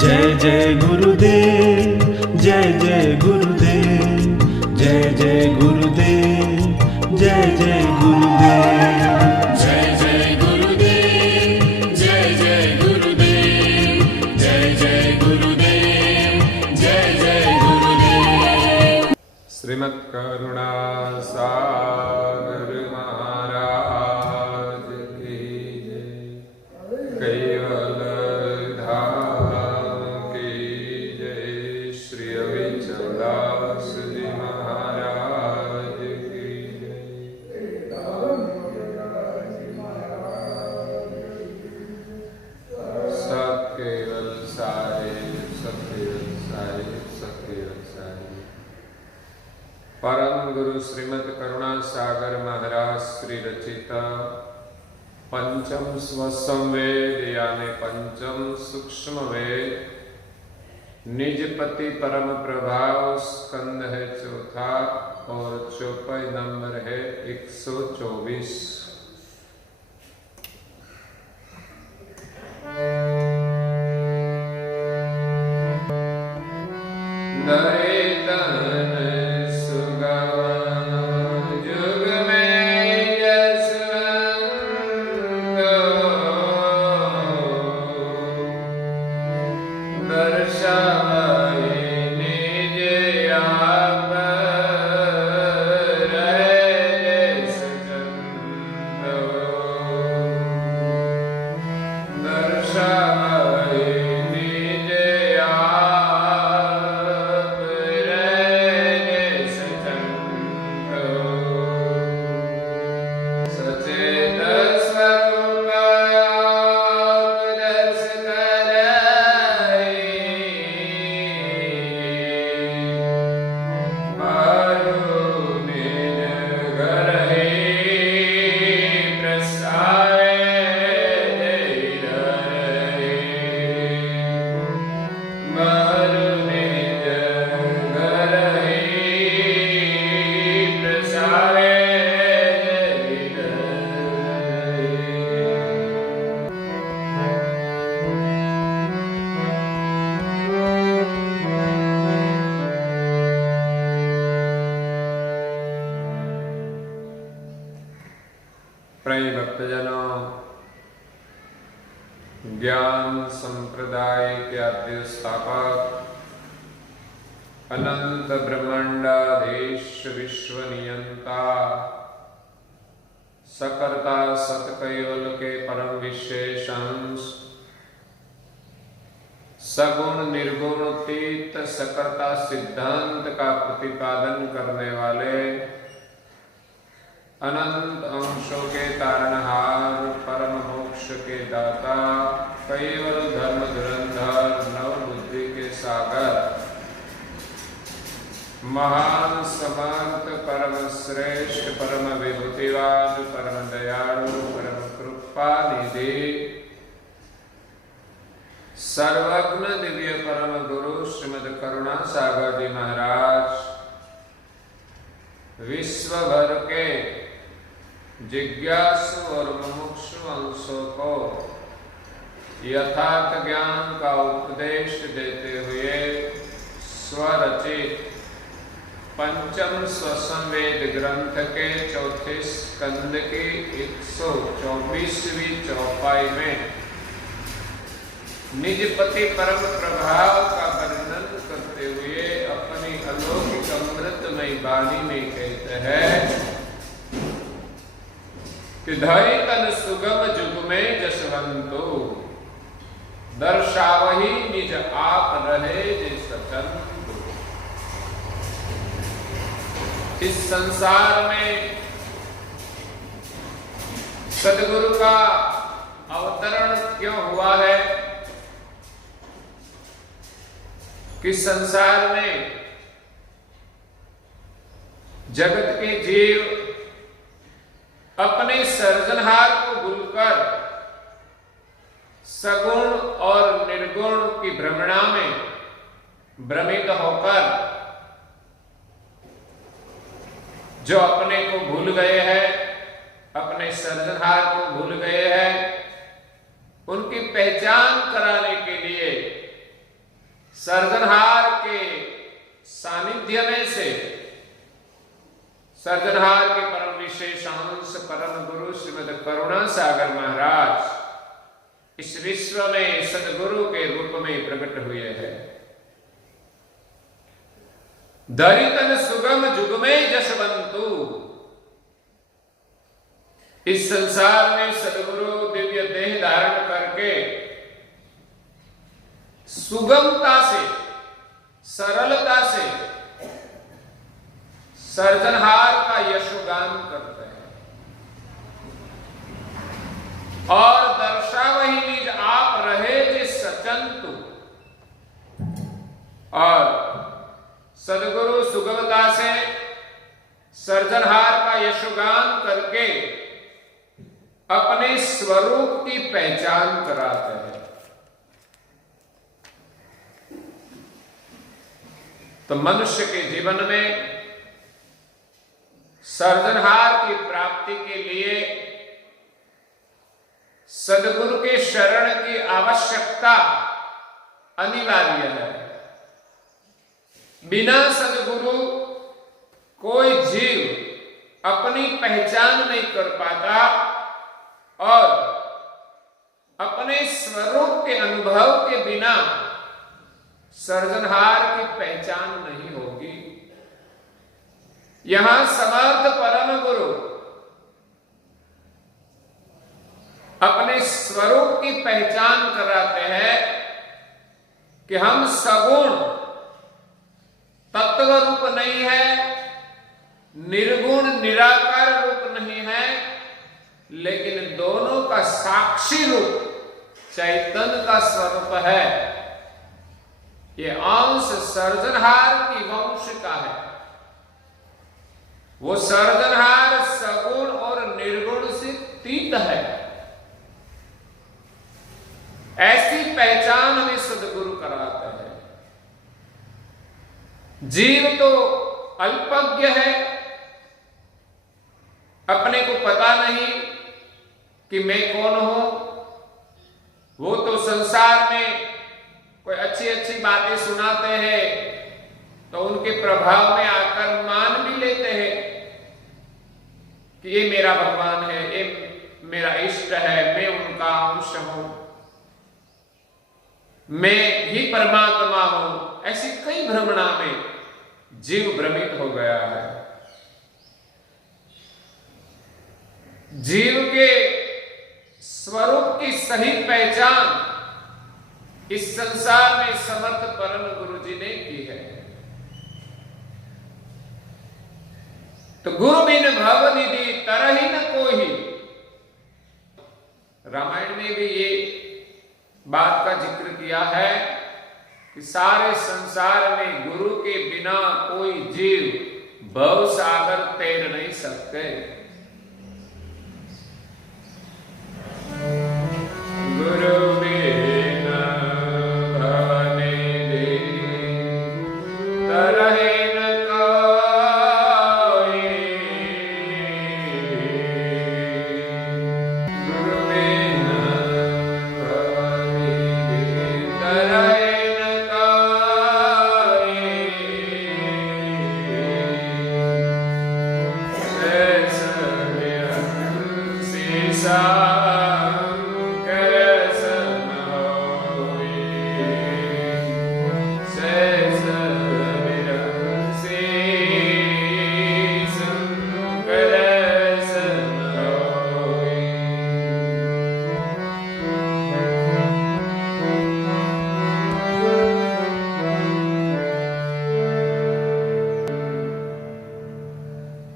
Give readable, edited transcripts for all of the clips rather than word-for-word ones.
जय जय गुरुदेव, जय जय गुरुदेव, जय जय गुरुदेव, जय जय गुरुदेव, जय जय गुरुदेव, जय जय गुरुदेव, जय जय गुरुदेव, जय जय गुरुदेव। श्रीमद् करुणा सागर महाराज की जय, कैवल धाम की जय, श्री अविचलदास जी महाराज की जय। सत्केवल साहिब, सत्केवल साहिब, सत्केवल साहिब। परम गुरु श्रीमद् करुणा सागर महाराज श्री रचित पंचम स्वसंवेद यानी पंचम सूक्ष्म वेद निजपति परम प्रभाव स्कंद है चौथा और चौपाई नंबर है 124। नरे तन प्रिय भक्तजनों, ज्ञान संप्रदाय के आद्य स्थापक अनंत ब्रह्मांडाधीश विश्व नियंता सकर्ता सतकैवल के परम विशेष अंश सगुण निर्गुण तीत सकर्ता सिद्धांत का प्रतिपादन करने वाले अनंत अंशों के तारणहार परम मोक्ष के दाता कैवल धर्म धुरंधर नव बुद्धि के सागर महान समर्थ परम श्रेष्ठ परम विभूतिवान परम दयालु परम कृपा निधि सर्वज्ञ दिव्य परम गुरु श्रीमद् करुणा सागर जी महाराज विश्व भर के जिज्ञासु और मुमुक्षु अंशों को यथार्थ ज्ञान का उपदेश देते हुए स्वरचित पंचम स्वसंवेद ग्रंथ के चौथे स्कंद की 124वीं चौपाई में निजपति परम प्रभाव का वर्णन करते हुए अपनी अलौकिक अमृतमय वाणी में कहते हैं कि धरि तन सुगम जुग में जसवंतो दर्शावही निज आप रहे जे सचंतो। इस संसार में सदगुरु का अवतरण क्यों हुआ है कि संसार में जगत के जीव अपने सर्जनहार को भूलकर सगुण और निर्गुण की भ्रमणा में भ्रमित होकर जो अपने को भूल गए हैं, अपने सर्जनहार को भूल गए हैं, उनकी पहचान कराने के लिए सर्जनहार के सानिध्य में से सर्जनहार के परम विशेष अंश परम गुरु श्रीमद करुणा सागर महाराज इस विश्व में सदगुरु के रूप में प्रकट हुए हैं। दरितन सुगम जुग में जशवंतु, इस संसार में सदगुरु दिव्य देह धारण करके सुगमता से सरलता से सर्जनहार का यशोगान करते हैं और दर्शावहि निज आप रहे जिस सचंतु। और सदगुरु सुगमता से सर्जनहार का यशोगान करके अपने स्वरूप की पहचान कराते हैं। तो मनुष्य के जीवन में सर्जनहार की प्राप्ति के लिए सदगुरु के शरण की आवश्यकता अनिवार्य है। बिना सदगुरु कोई जीव अपनी पहचान नहीं कर पाता और अपने स्वरूप के अनुभव के बिना सर्जनहार की पहचान नहीं होगी। यहां समर्थ परम गुरु अपने स्वरूप की पहचान कराते हैं कि हम सगुण तत्व रूप नहीं है, निर्गुण निराकार रूप नहीं है, लेकिन दोनों का साक्षी रूप चैतन्य का स्वरूप है। ये अंश सर्जनहार की वंश का है। वो सर्जनहार सगुण और निर्गुण से तीत है। ऐसी पहचान हमें सदगुरु कराते हैं। जीव तो अल्पज्ञ है, अपने को पता नहीं कि मैं कौन हूं। वो तो संसार में कोई अच्छी अच्छी बातें सुनाते हैं तो उनके प्रभाव में आकर मान भी लेते हैं कि ये मेरा भगवान है, ये मेरा इष्ट है, मैं उनका अंश हूं, मैं ही परमात्मा हूं। ऐसी कई भ्रमणा में जीव भ्रमित हो गया है। जीव के स्वरूप की सही पहचान इस संसार में समर्थ परम गुरु जी ने की है। तो गुरु बिन भव निधि तरहि न कोई। रामायण में भी ये बात का जिक्र किया है कि सारे संसार में गुरु के बिना कोई जीव भव सागर तैर नहीं सकते। गुरु बिना भव निधि तरहि न कोई। गुरु बिना भव निधि तरहि न कोई। शेष निरंसी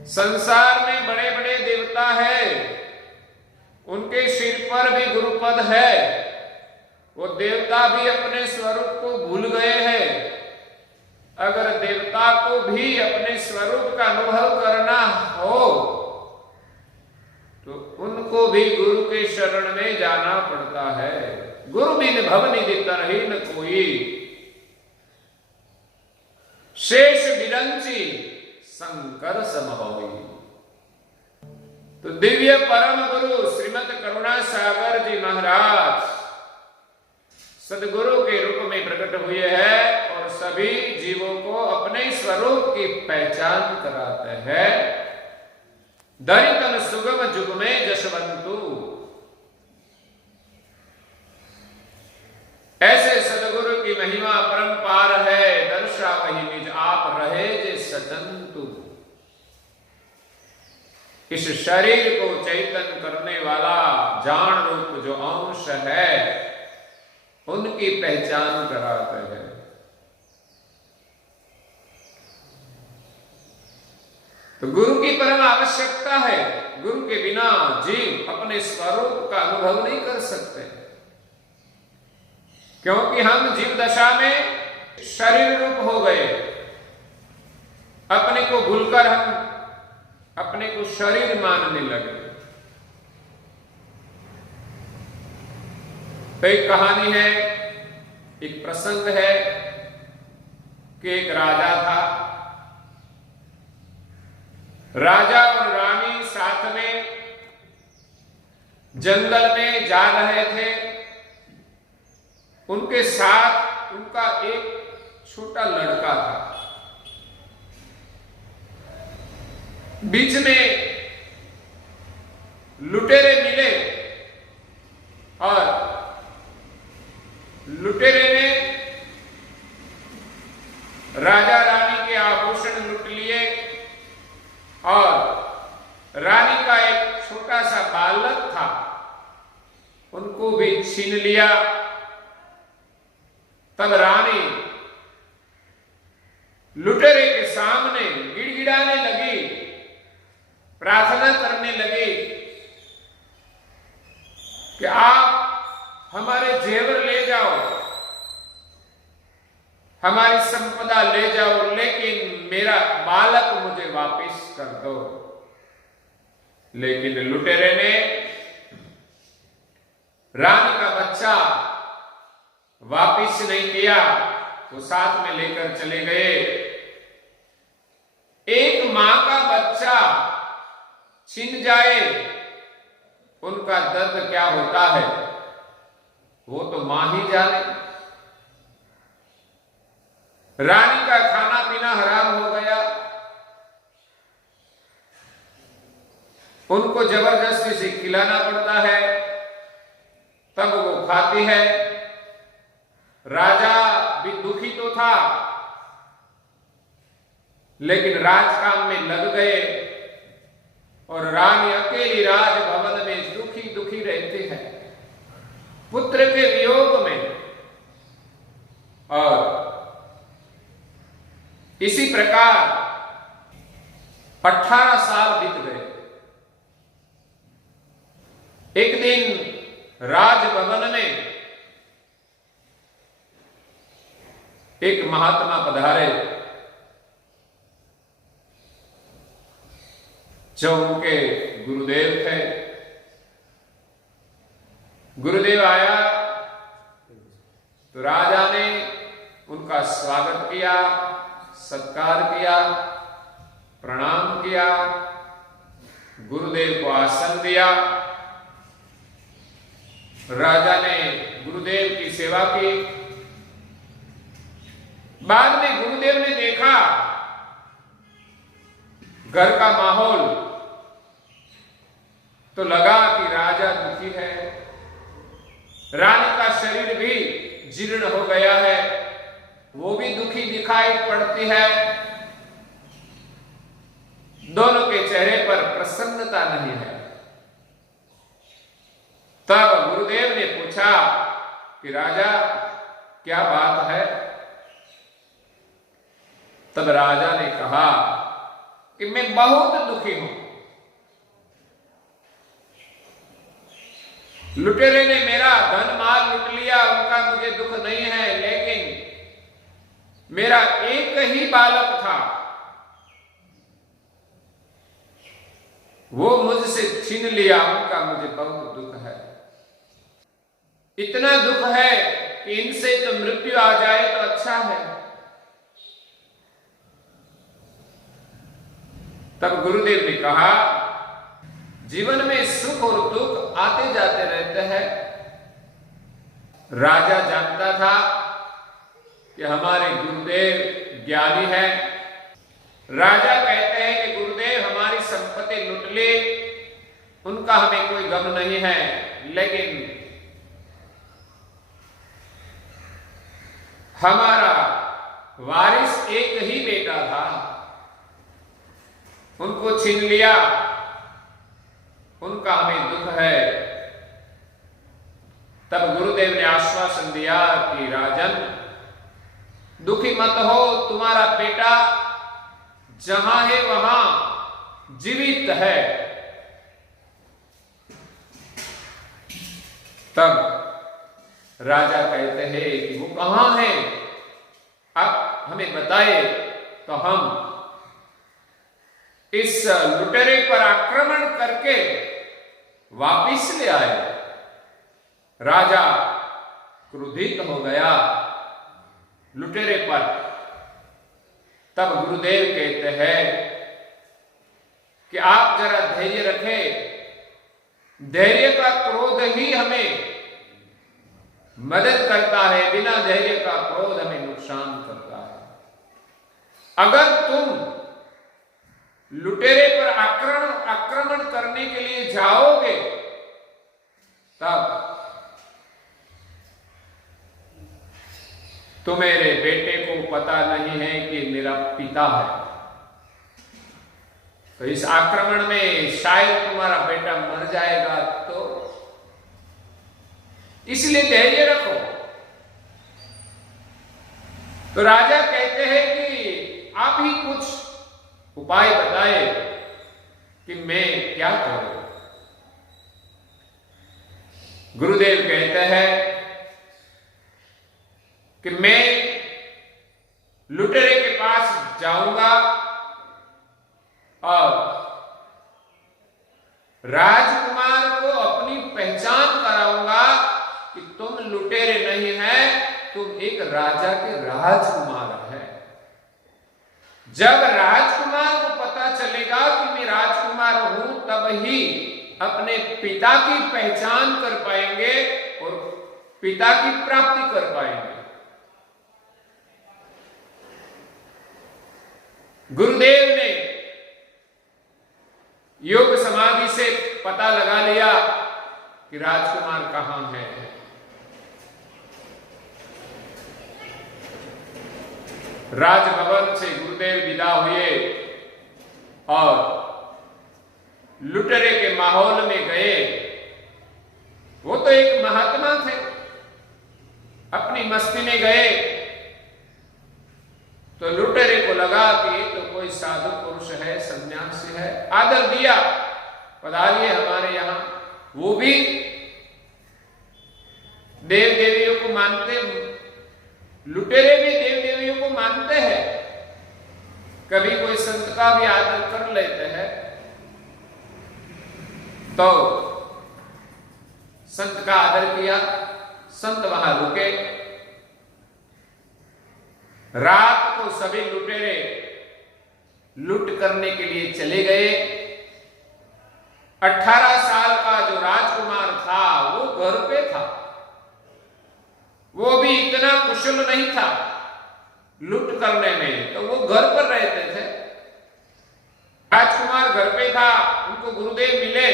संसार में बड़े बड़े देवता है, उनके सिर पर भी गुरुपद है। वो देवता भी अपने स्वरूप को भूल गए हैं। अगर देवता को भी अपने स्वरूप का अनुभव करना हो तो उनको भी गुरु के शरण में जाना पड़ता है। गुरु बिन भव निधि तरहि न कोई। शेष विरंची शंकर समहोई। तो दिव्य परम गुरु श्रीमद करुणा सागर जी महाराज सदगुरु के रूप में प्रकट हुए हैं सभी जीवों को अपने स्वरूप की पहचान कराते हैं। दरितन सुगम जुग में जशवंतु, ऐसे सदगुरु की महिमा परंपार है। दर्शा वही निज आप रहे जे सतंतु, इस शरीर को चैतन्य करने वाला जान रूप जो अंश है उनकी पहचान कराते हैं। तो गुरु की परम आवश्यकता है। गुरु के बिना जीव अपने स्वरूप का अनुभव नहीं कर सकते, क्योंकि हम जीव दशा में शरीर रूप हो गए। अपने को भूलकर हम अपने को शरीर मानने लगे। तो एक कहानी है, एक प्रसंग है कि एक राजा था। राजा और रानी साथ में जंगल में जा रहे थे। उनके साथ उनका एक छोटा लड़का था। बीच में लुटेरे मिले और लुटेरे ने राजा रानी के आभूषण लूट लिए और रानी का एक छोटा सा बालक था उनको भी छीन लिया। तब रानी लुटेरे के सामने गिड़गिड़ाने लगी, प्रार्थना करने लगी कि आप हमारे जेवर ले जाओ, हमारी संपदा ले जाओ, लेकिन मेरा बालक मुझे वापस कर दो। लेकिन लुटेरे ने रानी का बच्चा वापिस नहीं किया, वो साथ में लेकर चले गए। एक मां का बच्चा छिन जाए, उनका दर्द क्या होता है वो तो मां ही जाने। रानी का खाना पीना हराम हो गया, उनको जबरदस्ती से खिलाना पड़ता है, तब वो खाती है। राजा भी दुखी तो था, लेकिन राजकाम में लग गए और रानी अकेली राजभवन में दुखी दुखी रहती है पुत्र के वियोग में। और इसी प्रकार 18 साल बीत गए। एक दिन राजभवन में एक महात्मा पधारे, जो उनके गुरुदेव थे। गुरुदेव आया तो राजा ने उनका स्वागत किया, सत्कार किया, प्रणाम किया, गुरुदेव को आसन दिया। राजा ने गुरुदेव की सेवा की। बाद में गुरुदेव ने देखा घर का माहौल, तो लगा कि राजा दुखी है, रानी का शरीर भी जीर्ण हो गया है, वो भी दुखी दिखाई पड़ती है, दोनों के चेहरे पर प्रसन्नता नहीं है। तब गुरुदेव ने पूछा कि राजा क्या बात है? तब राजा ने कहा कि मैं बहुत दुखी हूं। लुटेरे ने मेरा धन माल लूट लिया, उनका मुझे दुख नहीं है, लेकिन मेरा एक ही बालक था, वो मुझसे छीन लिया, उनका मुझे बहुत दुख है। इतना दुख है कि इनसे तो मृत्यु आ जाए तो अच्छा है। तब गुरुदेव ने कहा, जीवन में सुख और दुख आते जाते रहते हैं। राजा जानता था कि हमारे गुरुदेव ज्ञानी हैं। राजा कहते हैं कि गुरुदेव हमारी संपत्ति लूट ले, उनका हमें कोई गम नहीं है, लेकिन हमारा वारिस एक ही बेटा था, उनको छीन लिया, उनका हमें दुख है। तब गुरुदेव ने आश्वासन दिया कि राजन दुखी मत हो, तुम्हारा बेटा जहां है वहां जीवित है। तब राजा कहते हैं कि वो कहां है, आप हमें बताए तो हम इस लुटेरे पर आक्रमण करके वापिस ले आए। राजा क्रोधित हो गया लुटेरे पर। तब गुरुदेव कहते हैं कि आप जरा धैर्य रखें, धैर्य का क्रोध ही हमें मदद करता है, बिना धैर्य का क्रोध हमें नुकसान करता है। अगर तुम लुटेरे पर आक्रमण करने के लिए जाओगे तब तुम्हारे बेटे को पता नहीं है कि मेरा पिता है, तो इस आक्रमण में शायद तुम्हारा बेटा मर जाएगा, तो इसलिए धैर्य रखो। तो राजा कहते हैं कि आप ही कुछ उपाय बताए कि मैं क्या करूं। गुरुदेव कहते हैं कि मैं लुटेरे के पास जाऊंगा और राजकुमार को अपनी पहचान कराऊंगा कि तुम लुटेरे नहीं हैं, तुम एक राजा के राजकुमार हैं। जब राजकुमार को पता चलेगा कि मैं राजकुमार हूं, तब ही अपने पिता की पहचान कर पाएंगे और पिता की प्राप्ति कर पाएंगे। गुरुदेव ने योग समाधि से पता लगा लिया कि राजकुमार कहां है। राजभवन से गुरुदेव विदा हुए और लुटेरे के माहौल में गए। वो तो एक महात्मा थे, अपनी मस्ती में गए तो लुटेरे को लगा कि ये तो कोई साधु पुरुष है, सन्यासी है, आदर दिया, पधारिए हमारे यहां। वो भी देव देवियों को मानते, लुटेरे भी देव देवियों को मानते हैं, कभी कोई संत का भी आदर कर लेते हैं। तो संत का आदर किया, संत वहां रुके। रात को सभी लुटेरे लूट करने के लिए चले गए। 18 साल का जो राजकुमार था वो घर पे था, वो भी इतना कुशल नहीं था लूट करने में, तो वो घर पर रहते थे। राजकुमार घर पे था, उनको गुरुदेव मिले।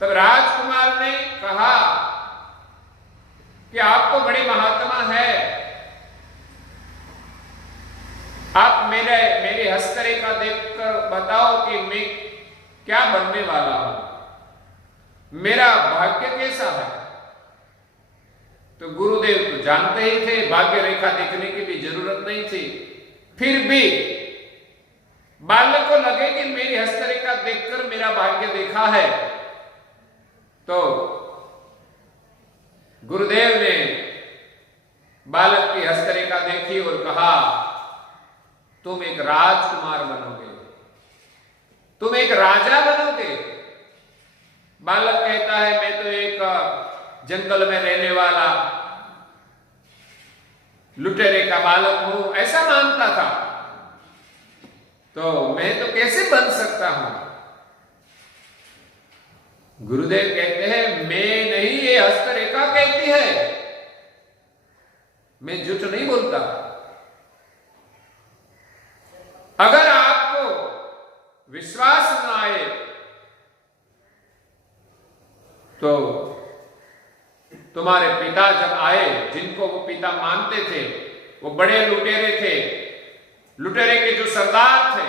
तब राजकुमार ने कहा कि आप तो बड़े महात्मा है, आप मेरे हस्तरेखा देखकर बताओ कि मैं क्या बनने वाला हूं, मेरा भाग्य कैसा है। तो गुरुदेव तो जानते ही थे, भाग्य रेखा देखने की भी जरूरत नहीं थी। फिर भी बालक को लगे कि मेरी हस्तरेखा देखकर मेरा भाग्य देखा है, तो गुरुदेव ने बालक की हस्तरेखा देखी और कहा तुम एक राजकुमार बनोगे, तुम एक राजा बनोगे। बालक कहता है मैं तो एक जंगल में रहने वाला लुटेरे का बालक हूं, ऐसा मानता था, तो मैं तो कैसे बन सकता हूं। गुरुदेव कहते हैं मैं नहीं, ये हस्तरेखा कहती है। मैं झूठ नहीं बोलता। अगर आपको विश्वास न आए तो तुम्हारे पिता जब आए, जिनको वो पिता मानते थे, वो बड़े लुटेरे थे, लुटेरे के जो सरदार थे,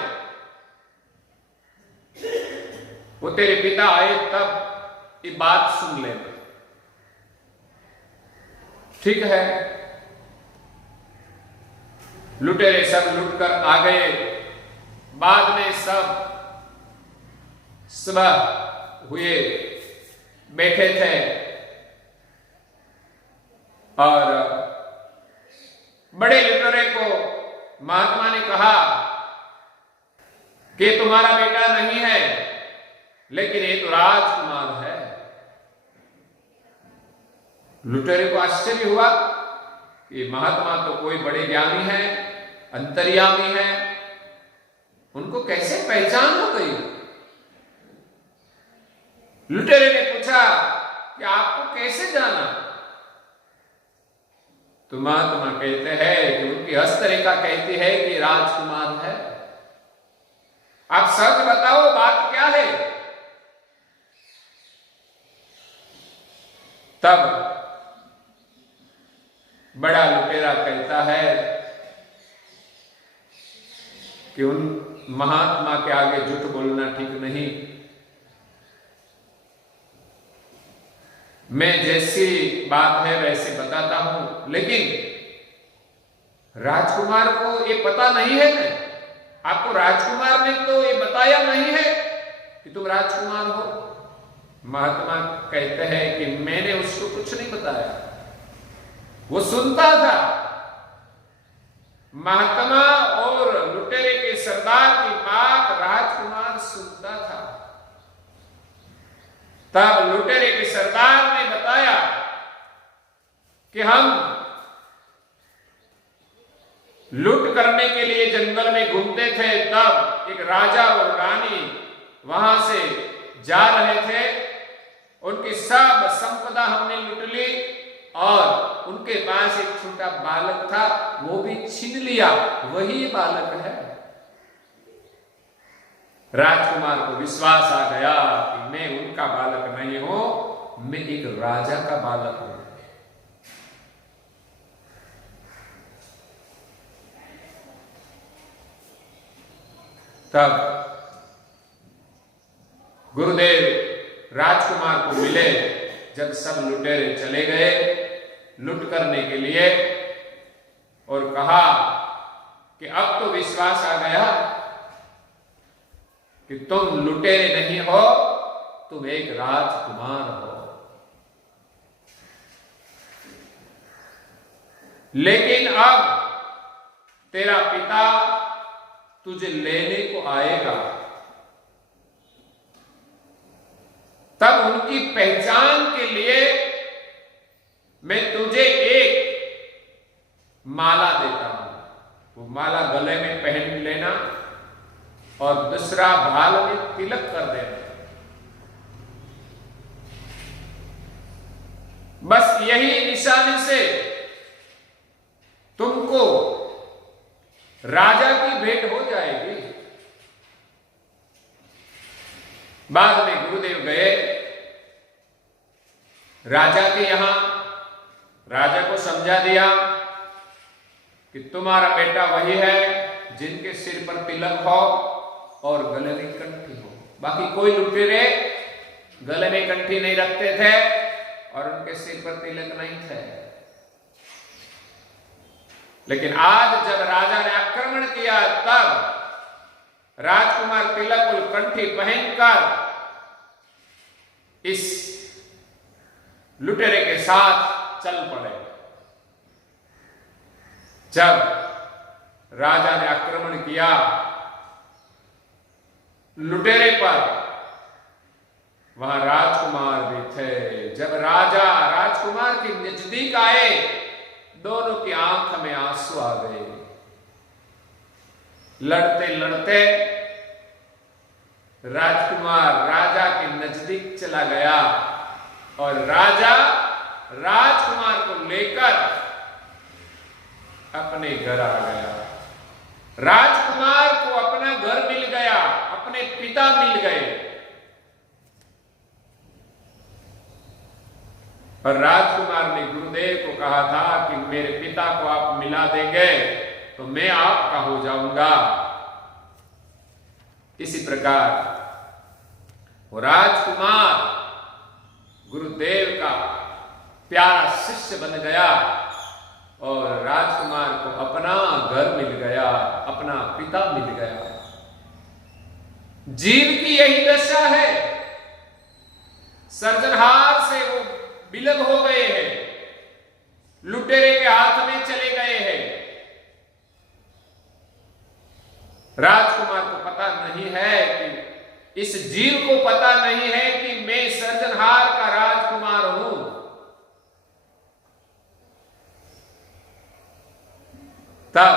वो तेरे पिता आए तब ये बात सुन लेना, ठीक है। लुटेरे सब लुट कर आ गए। बाद में सब सुबह हुए बैठे थे और बड़े लुटेरे को महात्मा ने कहा कि तुम्हारा बेटा नहीं है, लेकिन ये तो राजकुमार है। लुटेरे को आश्चर्य हुआ कि महात्मा तो कोई बड़े ज्ञानी है, अंतर्यामी है, उनको कैसे पहचान हो गई। लुटेरे ने पूछा कि आपको कैसे जाना। तो महात्मा कहते हैं कि उनकी हस्तरेखा कहती है कि राजकुमार है। आप सच बताओ, बात क्या है। तब बड़ा लुटेरा कहता है कि उन महात्मा के आगे झूठ बोलना ठीक नहीं। मैं जैसी बात है वैसे बताता हूं, लेकिन राजकुमार को ये पता नहीं है ना। आपको राजकुमार ने तो ये बताया नहीं है कि तुम राजकुमार हो। महात्मा कहते हैं कि मैंने उसको कुछ नहीं बताया, वो सुनता था। महात्मा और लुटेरे के सरदार की बात राजकुमार सुनता था। तब लुटेरे के सरदार ने बताया कि हम लूट करने के लिए जंगल में घूमते थे, तब एक राजा और रानी वहां से जा रहे थे। उनकी सब संपदा हमने लूट ली और उनके पास एक छोटा बालक था, वो भी छीन लिया। वही बालक है। राजकुमार को विश्वास आ गया कि मैं उनका बालक नहीं हूं, मैं एक राजा का बालक हूं। तब गुरुदेव राजकुमार को मिले। जब सब लुटेरे चले गए लूट करने के लिए और कहा कि अब तो विश्वास आ गया कि तुम लुटेरे नहीं हो, तुम एक राजकुमार हो। लेकिन अब तेरा पिता तुझे लेने को आएगा, तब उनकी पहचान के लिए मैं तुझे एक माला देता हूं। वो माला गले में पहन लेना और दूसरा भाल में तिलक कर देना। बस यही निशानी से तुमको राजा की भेंट हो जाएगी। बाद में गुरुदेव गए राजा के यहां। राजा को समझा दिया कि तुम्हारा बेटा वही है जिनके सिर पर तिलक हो और गले में कंठी हो। बाकी कोई लुटेरे गले में कंठी नहीं रखते थे और उनके सिर पर तिलक नहीं थे। लेकिन आज जब राजा ने आक्रमण किया, तब राजकुमार तिलक और कंठी पहनकर इस लुटेरे के साथ चल पड़े। जब राजा ने आक्रमण किया लुटेरे पर, वहां राजकुमार भी थे। जब राजा राजकुमार के नजदीक आए, दोनों की आंख में आंसू आ गए। लड़ते लड़ते राजकुमार राजा के नजदीक चला गया और राजा राजकुमार को लेकर अपने घर आ गया। राजकुमार को अपना घर मिल गया, अपने पिता मिल गए। और राजकुमार ने गुरुदेव को कहा था कि मेरे पिता को आप मिला देंगे तो मैं आपका हो जाऊंगा। इसी प्रकार वो राजकुमार गुरुदेव का प्यारा शिष्य बन गया और राजकुमार को अपना घर मिल गया, अपना पिता मिल गया। जीव की यही दशा है। सर्जनहार से वो विलग हो गए हैं, लुटेरे के हाथ में चले गए हैं। राजकुमार को पता नहीं है कि इस जीव को पता नहीं है कि मैं सर्जनहार का राजकुमार हूं। तब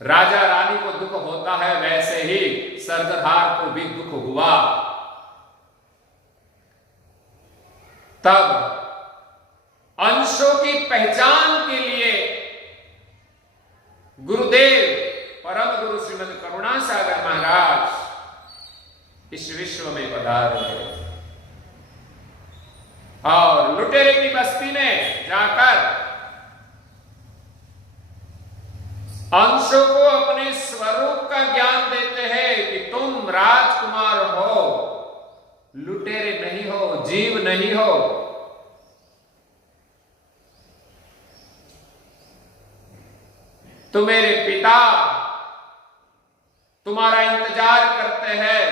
राजा रानी को दुख होता है, वैसे ही सर्जनहार को भी दुख हुआ। तब अंशों की पहचान के लिए गुरुदेव परम गुरु श्रीमद करुणासागर महाराज इस विश्व में पधारे और लुटेरे की बस्ती में जाकर अंशों को अपने स्वरूप का ज्ञान देते हैं कि तुम राजकुमार हो, लुटेरे नहीं हो, जीव नहीं हो। तो मेरे पिता तुम्हारा इंतजार करते हैं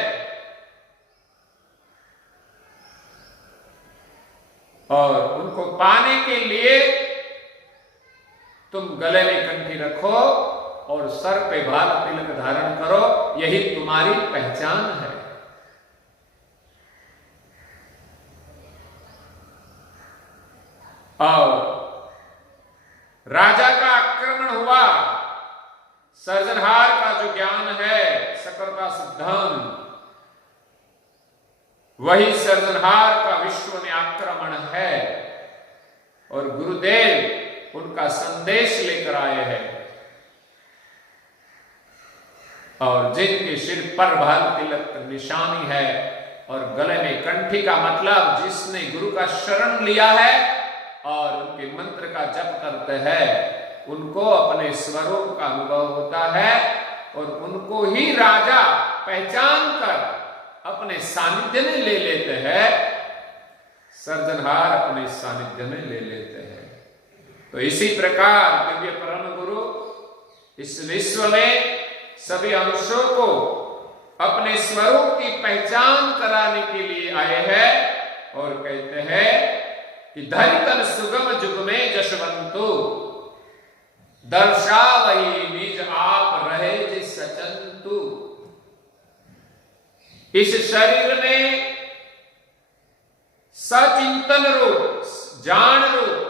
और उनको पाने के लिए तुम गले में कंठी रखो और सर पे बाल तिलक धारण करो, यही तुम्हारी पहचान है। और राजा का आक्रमण हुआ। सर्जनहार का जो ज्ञान है, सकरता सिद्धांत, वही सर्जनहार का विश्व में आक्रमण है। और गुरुदेव उनका संदेश लेकर आए हैं और जिनके सिर पर भाल तिलक निशानी है और गले में कंठी का मतलब जिसने गुरु का शरण लिया है और उनके मंत्र का जप करते हैं, उनको अपने स्वरूप का अनुभव होता है और उनको ही राजा पहचान कर अपने सानिध्य में ले लेते हैं। सर्जनहार अपने सानिध्य में ले लेते हैं। तो इसी प्रकार दिव्य परम गुरु इस विश्व में सभी अंशों को अपने स्वरूप की पहचान कराने के लिए आए हैं और कहते हैं कि धरितन सुगम जुग में जशवंतु दर्शावही निज आप रहे जिस सचंतु। इस शरीर में सचिंतन रूप, जान रूप,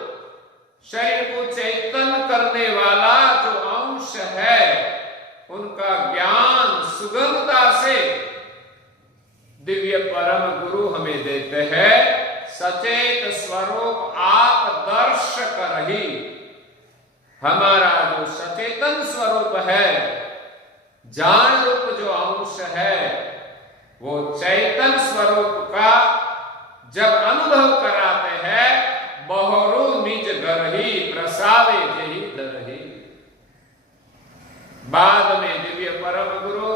शरीर को चैतन्य करने वाला जो अंश है, उनका ज्ञान सुगमता से दिव्य परम गुरु हमें देते हैं। सचेत स्वरूप आप दर्श करही। हमारा जो सचेतन स्वरूप है, जान रूप जो अंश है, वो चैतन स्वरूप का जब अनुभव कराते हैं, बहरो निज गरही प्रसावे जही दरही। बाद में दिव्य परम गुरु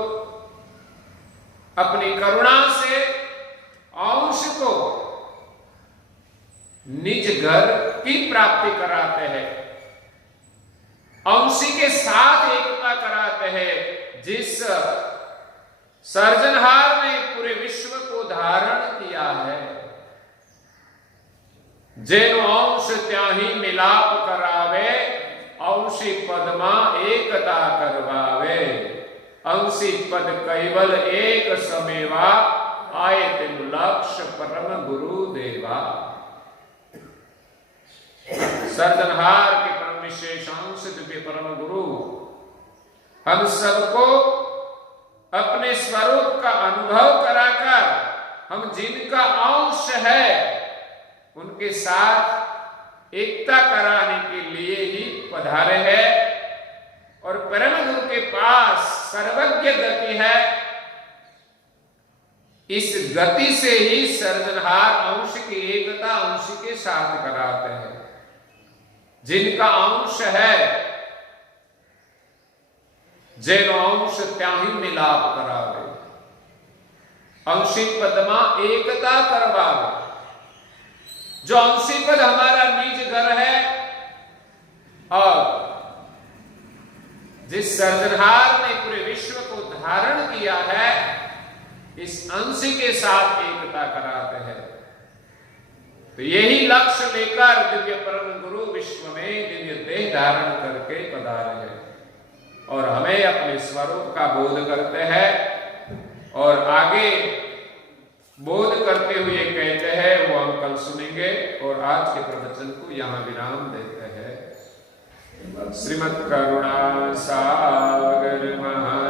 अपनी करुणा से अंश को निज घर की प्राप्ति कराते हैं, अंशी के साथ एकता कराते हैं। जिस सर्जनहार ने पूरे विश्व को धारण किया है, जेनो अंश त्याही मिलाप करावे, अंशी पदमा एकता करवावे। अंशी पद कैवल एक समेवा, आए तिन लक्ष्य परम गुरु देवा। सर्जनहार के परम विशेष अंश दिव्य परम गुरु हम सबको अपने स्वरूप का अनुभव कराकर हम जिनका अंश है उनके साथ एकता कराने के लिए ही पधारे हैं और परम गुरु के पास सर्वज्ञ गति है। इस गति से ही सर्जनहार अंश की एकता अंश के साथ कराते हैं। जिनका अंश है जेनो अंश त्याही मिलाप करावे, अंशी पदमा एकता करवावे। जो अंशी पद हमारा निज घर है और जिस सर्जनहार ने पूरे विश्व को धारण किया है, इस अंशी के साथ एकता कराते हैं। तो यही लक्ष्य लेकर दिव्य परम गुरु विश्व में दिव्य देह धारण करके पधारे हैं और हमें अपने स्वरूप का बोध करते हैं। और आगे बोध करते हुए कहते हैं, वो हम कल सुनेंगे। और आज के प्रवचन को यहां विराम देते हैं। श्रीमद् करुणा सागर महा